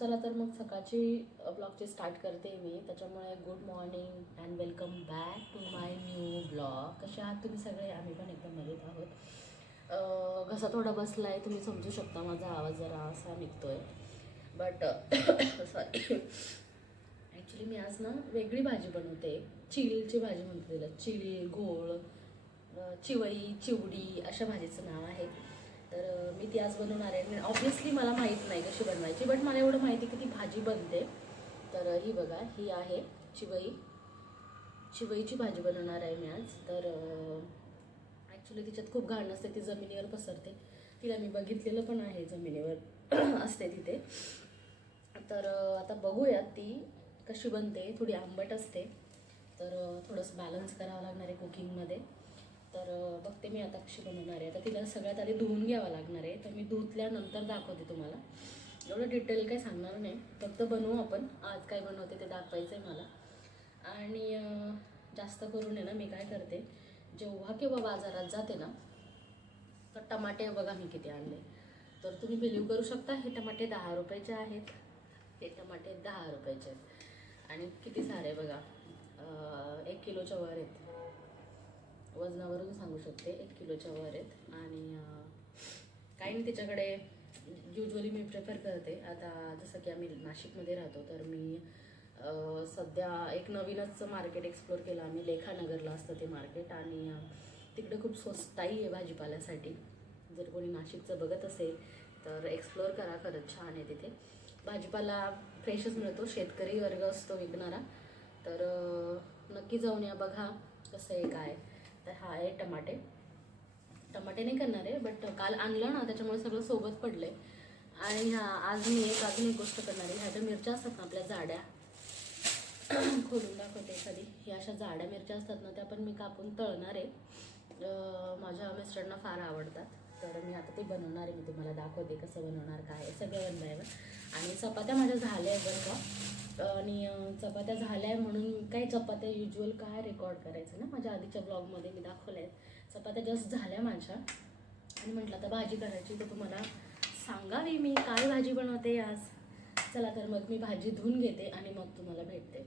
चला तर मग सकाळची ब्लॉगची स्टार्ट करते मी. त्याच्यामुळे good morning and welcome back to my new blog. कसे आहात तुम्ही सगळे? आम्ही पण एकदम मजेत आहोत. घसा थोडा बसला आहे, तुम्ही समजू शकता, माझा आवाज जरा असा निघतो आहे. बट सॉरी, ॲक्च्युली मी आज ना वेगळी भाजी बनवते. चिलची भाजी म्हणते तिला. चिल, घोळ, चिवई, चिवडी अशा भाजीचं नाव आहे. तर मी ती आज बनवणार आहे. ऑब्व्हियसली मला माहीत नाही कशी बनवायची, बट मला एवढं माहिती की ती भाजी बनते. तर ही बघा, ही आहे चिवई. चिवईची भाजी बनवणार आहे मी आज. तर ॲक्च्युली तिच्यात खूप घाण असते, ती जमिनीवर पसरते. तिला मी बघितलेलं पण आहे, जमिनीवर असते तिथे. तर आता बघूयात ती कशी बनते. थोडी आंबट असते, तर थोडंसं बॅलन्स करावं लागणार आहे कुकिंगमध्ये. तर बघते मी आता कशी बनवणार आहे. आता तिला सगळ्यात आधी धुवून घ्यावं लागणार आहे. तर मी धुतल्यानंतर दाखवते तुम्हाला. एवढं डिटेल काही सांगणार नाही, फक्त बनवू आपण. आज काय बनवते ते दाखवायचं आहे मला. आणि जास्त करून आहे ना, मी काय करते, जेव्हा केव्हा बाजारात जाते ना, तर टमाटे बघा मी किती आणले. तर तुम्ही बिलीव करू शकता, हे टमाटे 10 रुपयाचे आहेत. हे टमाटे 10 रुपयाचे आहेत. आणि किती सारे बघा, 1 किलोच्या वर आहेत. वजनावरून सांगू शकते, 1 किलोच्या वर आहेत. आणि काही नाही, त्याच्याकडे युजली मी प्रेफर करते. आता जसं की आम्ही नाशिकमध्ये राहतो, तर मी सध्या एक नवीनच मार्केट एक्सप्लोर केलं आम्ही. लेखानगरला असतं ते मार्केट, आणि तिकडे खूप स्वस्ताई आहे भाजीपाल्यासाठी. जर कोणी नाशिकचं बघत असेल तर एक्सप्लोअर करा, खरंच छान आहे तिथे. भाजीपाला फ्रेशच मिळतो, शेतकरी वर्ग असतो विकणारा. तर नक्की जाऊन या, बघा कसं आहे काय. तर हा आहे टमाटे. टमाटे नाही करणार आहे, बट काल आणलं ना, त्याच्यामुळे सगळं सोबत पडलं आहे. आणि आज मी अजून एक गोष्ट करणार आहे. ह्या ज्या मिरच्या असतात ना आपल्या जाड्या, खोलून दाखवते एखादी. ह्या अशा जाड्या मिरच्या असतात ना, त्या पण मी कापून तळणार आहे. माझ्या मिस्टरांना फार आवडतात, तर मी आता ते बनवणार आहे. मी तुम्हाला दाखवते कसं बनवणार, काय सगळं बनवायवर. आणि चपात्या माझ्या झाल्या आहेत बरं का. आणि चपात्या झाल्या आहे म्हणून काही चपात्या युज्युअल काय रेकॉर्ड करायचं ना, माझ्या आधीच्या ब्लॉगमध्ये मी दाखवल्या आहेत. चपात्या जस्ट झाल्या माझ्या, आणि म्हटलं आता भाजी करायची, तर तुम्हाला सांगावी मी काय भाजी बनवते आज. चला तर मग मी भाजी धुवून घेते आणि मग तुम्हाला भेटते.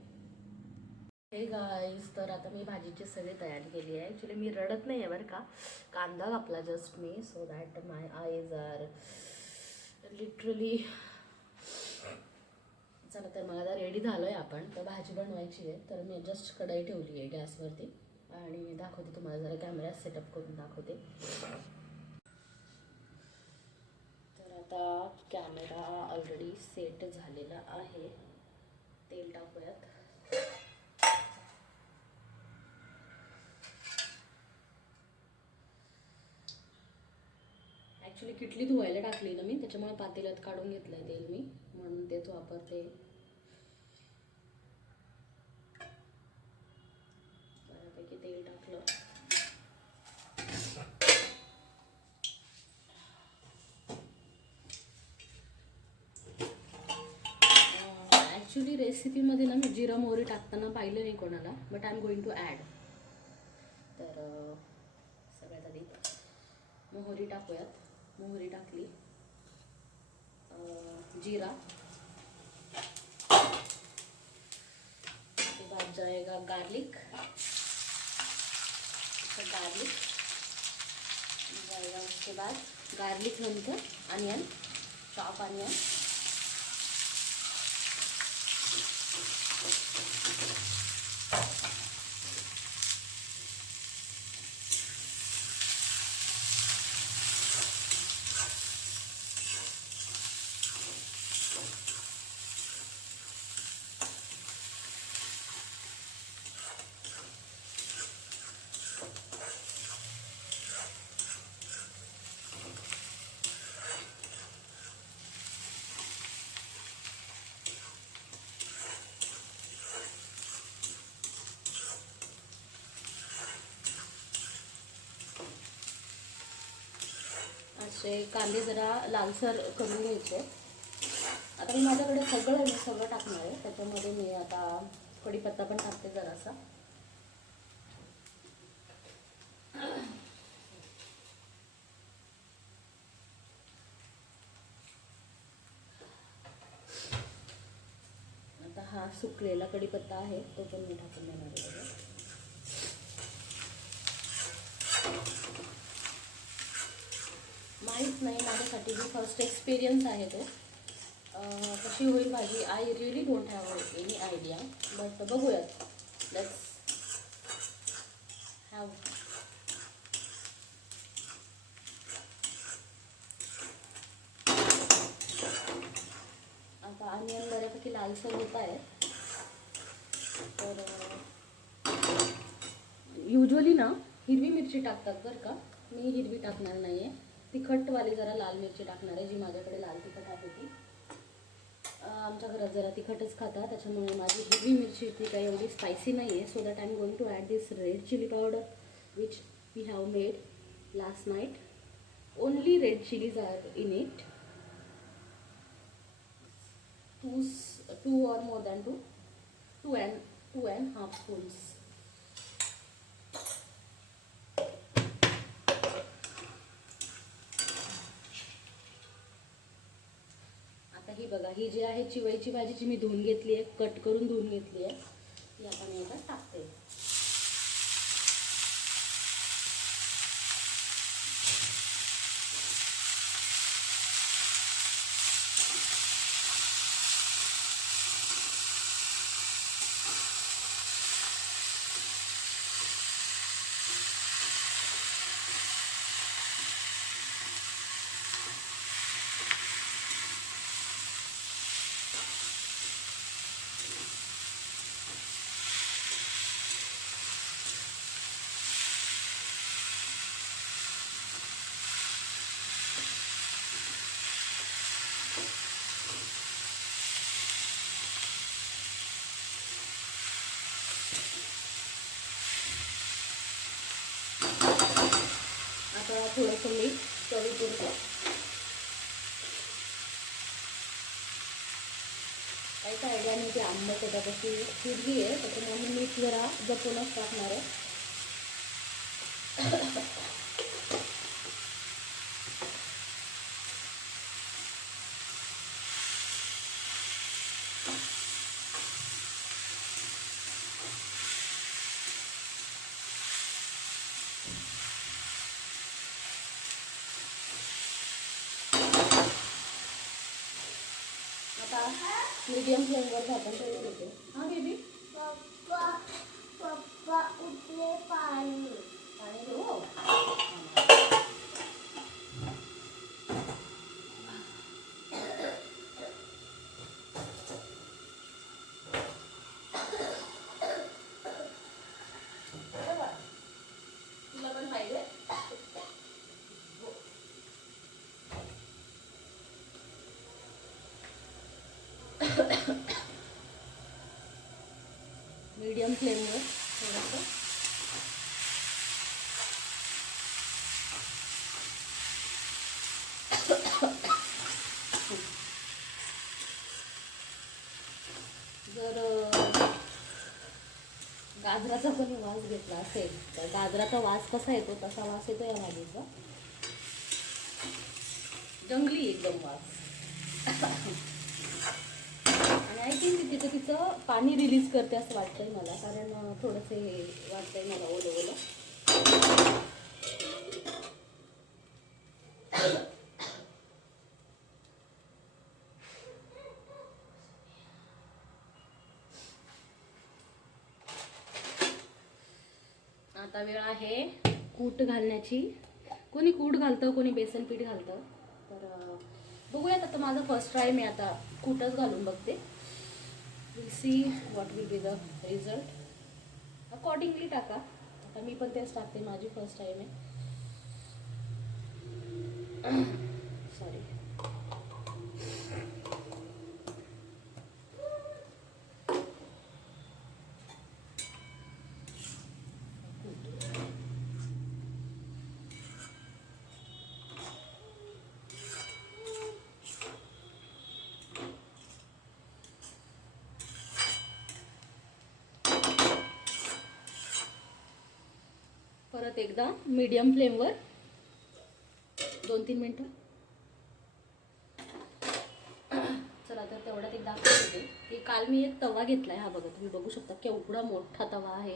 हे गाईज, तर आता मी भाजीची सगळी तयारी केली आहे. ॲक्च्युली मी रडत नाही आहे बरं का. कांदा कापला जस्ट मी, so that my eyes are literally. चला तर मग आता रेडी झालो आहे आपण. तर भाजी बनवायची आहे, तर मी जस्ट कढई ठेवली आहे गॅसवरती. आणि दाखवते तुम्हाला, जरा कॅमेरा सेटअप करून दाखवते. तर आता कॅमेरा ऑलरेडी सेट झालेला आहे. तेल टाकूयात. ॲक्च्युली किटली धुवायला टाकली ना मी, त्याच्यामुळे पातेल्यात काढून घेतलं आहे तेल मी, म्हणून तेच वापरते. बऱ्यापैकी तेल टाकलं. ॲक्च्युली रेसिपीमध्ये ना मी जिरा मोहरी टाकताना पाहिलं नाही कोणाला, but I am going to add. तर सगळ्यात आधी मोहरी टाकूयात. मोहरी टाकली, जीरा, उसके बाद जाएगा गार्लिक. गार्लिक जाएगा, उसके बाद गार्लिक नंतर अनियन, चॉप अनियन. असे कांदे जरा लालसर करून घ्यायचे. आता मी माझ्याकडे सगळं टाकणार आहे. त्याच्यामध्ये मी आता कढीपत्ता पण टाकते जरासा. सुकलेला कढीपत्ता आहे तो पण मी टाकून देणार आहे. माहीत नाही, माझ्यासाठी जी फर्स्ट एक्सपिरियन्स आहे तो कशी होईल भाजी. I really don't have any idea, but बघूयात. Let's have. आता अनियन बऱ्यापैकी लालसर होत आहे. तर युजली ना हिरवी मिरची टाकतात बरं का, मी हिरवी टाकणार नाही आहे. तिखटवाली जरा लाल मिरची टाकणार आहे, जी माझ्याकडे लाल तिखट आहे ती. आमच्या घरात जरा तिखटच खातात, त्याच्यामुळे माझी हिरवी मिरची ती काही एवढी स्पायसी नाही आहे. So that I am going to add this red chilli powder which we have made last night. Only red chillies are in it. two or more than two and half spoons. आता ही बघा, ही जी आहे चिवईची भाजी जी मी धुवून घेतली आहे, cut करून धुवून घेतली आहे, ती आता मी आता टाकते. आता थोडंसं मीठ चवीपुरतं. काही काय आयडिया नाही की आंबट त्याच्यापाशी शिजली आहे, त्याच्यामुळे मी मीठ जरा जपूनच टाकणार आहे. आता मीडियम फ्लेमवर झाकण ठेवून देते. हां बेबी, पप्पा उठले, पाणी घेऊ. तुला पण पाहिजे. मीडियम फ्लेमवर थोडंसं जर गाजराचा कोणी वास घेतला असेल तर गाजराचा वास कसा येतो तसा वास येतो या भाजीचा. जंगली एकदम वास. आणि आय थिंक तिचं पाणी रिलीज करते असं वाटतंय मला, कारण थोडंसं हे वाटतंय मला ओलं ओलं. आता वेळ आहे कूट घालण्याची. कोणी कूट घालतं, कोणी बेसन पीठ घालतं. तर बघूयात, आता माझं फर्स्ट ट्राय, मी आता कूटच घालून बघते. Will see what will be the result. Accordingly टाका. आता मी पण तेच टाकते, माझी फर्स्ट टाईम आहे. सॉरी. परत एकदा मीडियम फ्लेमवर 2-3 मिनटं. चला, तर तेवढ्यात एक दाखवते की काल मी एक तवा घेतला आहे, हा बघा तुम्ही बघू शकता केवढा मोठा तवा आहे.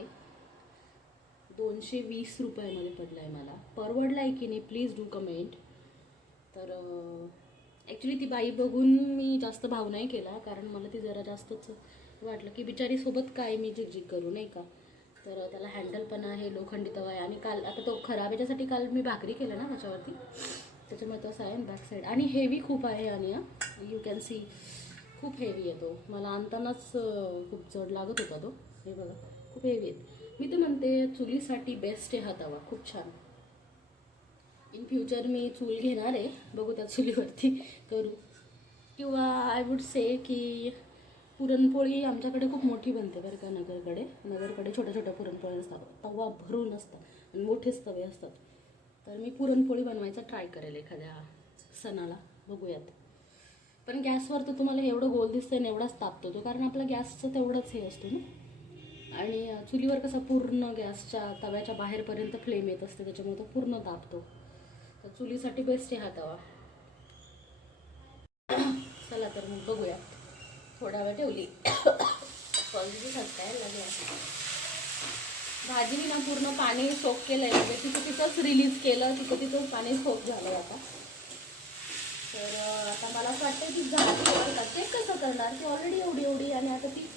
220 रुपयामध्ये पडला आहे मला. परवडला आहे की नाही प्लीज डू कमेंट. तर ॲक्च्युली ती बाई बघून मी जास्त भाव नाही केला, कारण मला ती जरा जास्तच वाटलं की बिचारीसोबत काय मी झिकझिक करू नाही का. तर त्याला हँडल पण आहे, लोखंडी तवा आहे. आणि काल आता तो खराब याच्यासाठी काल मी भाकरी केलं ना त्याच्यावरती, त्याच्यामुळे तसं आहे. बॅक साईड आणि हेवी खूप आहे. आणि यू कॅन सी खूप हेवी आहे तो. मला आणतानाच खूप जड लागत होता तो. हे बघा खूप हेवी आहे. मी तर म्हणते चुलीसाठी बेस्ट आहे हा तवा, खूप छान. इन फ्युचर मी चूल घेणार आहे, बघू त्या चुलीवरती करू. किंवा आय वुड से की पुरणपोळी आमच्याकडे खूप मोठी बनते बरं का. नगरकडे छोट्या छोट्या पुरणपोळी असतात, तवा भरून असतात आणि मोठेच तवे असतात. तर मी पुरणपोळी बनवायचा ट्राय करेल एखाद्या सणाला, बघूयात. पण गॅसवर तर तुम्हाला एवढं गोल दिसतं आणि एवढाच तापतो तो, कारण आपला गॅसचं तेवढंच हे असतो ना. आणि चुलीवर कसं पूर्ण गॅसच्या तव्याच्या बाहेरपर्यंत फ्लेम येत असते, त्याच्यामुळे तो पूर्ण तापतो. तर चुलीसाठी बेस्ट आहे हा तवा. चला तर मग बघूया. थोडा वेळ ठेवली कॉलेज हसकायला लागला. भाजी मी ना पूर्ण पाणी सोक केलं आहे, म्हणजे तिथंच रिलीज केलं, तिथंच पाणी सोक झालं आता. तर आता मला असं वाटतं की झाली. चेक कसं करणार की ऑलरेडी एवढी आणि आता ती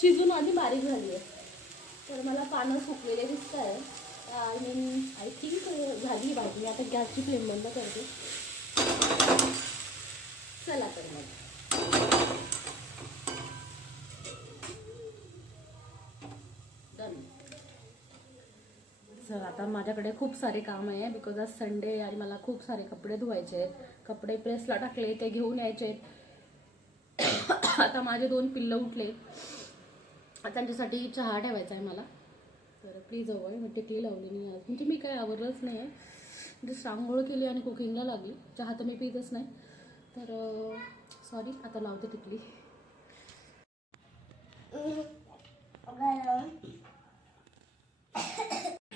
शिजून आधी बारीक झाली आहे. तर मला पानं सुकलेले दिसत आहे. आय थिंक झाली भाजी. आता गॅसची फ्लेम बंद करते. चला तर मग डन. सर आता माझ्याकडे खूप सारे काम आहे, बिकॉज आज संडे आणि मला खूप सारे कपडे धुवायचे आहेत. कपडे प्रेसला टाकले, ते घेऊन यायचे. आता माझे 2 पिल्लं उठले, त्यांच्यासाठी चहा ठेवायचा आहे मला. तर प्लीज हवं आहे. टिकली लावली मी आज, म्हणजे मी काय आवरलंच नाही आहे. जस्ट आंघोळ केली आणि कुकिंगला लागली. चहा तर मी पितच नाही. तर सॉरी, आता लावते टिकली.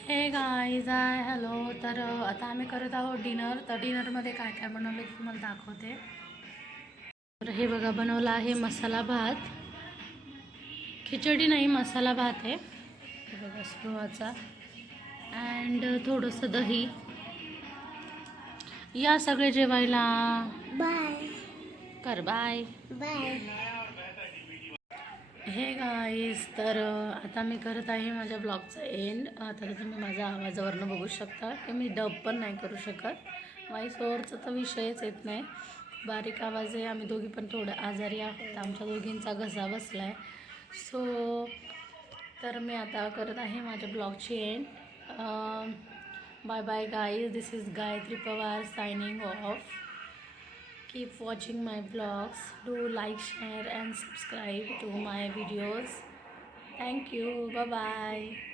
हे गाईज आहे हॅलो. तर आता आम्ही करत आहोत डिनर. तर डिनरमध्ये काय काय बनवलं ते तुम्हाला दाखवते. तर हे बघा, बनवला आहे मसाला भात. खिचडी नाही, मसाला भात आहे. हे बघा स्प्रोवाचा अँड थोडंसं दही. या सगळे जेवायला. बाय कर. Bye bye. हे गाईज, तर आता मी करत आहे माझ्या ब्लॉगचा एंड. आता तुम्ही माझ्या आवाजावरनं बघू शकता की मी डब पण नाही करू शकत. व्हॉइस ओव्हरचा तर विषयच येत नाही. बारीक आवाज आहे. आम्ही दोघी पण थोडं आजारी आहोत. आमच्या दोघींचा घसा बसला आहे. सो तर मी आता करत आहे माझ्या ब्लॉगची end. Bye bye guys. This is Gayatri Pawar signing off. Keep watching my vlogs. Do like, share and subscribe to my videos. Thank you. Bye bye.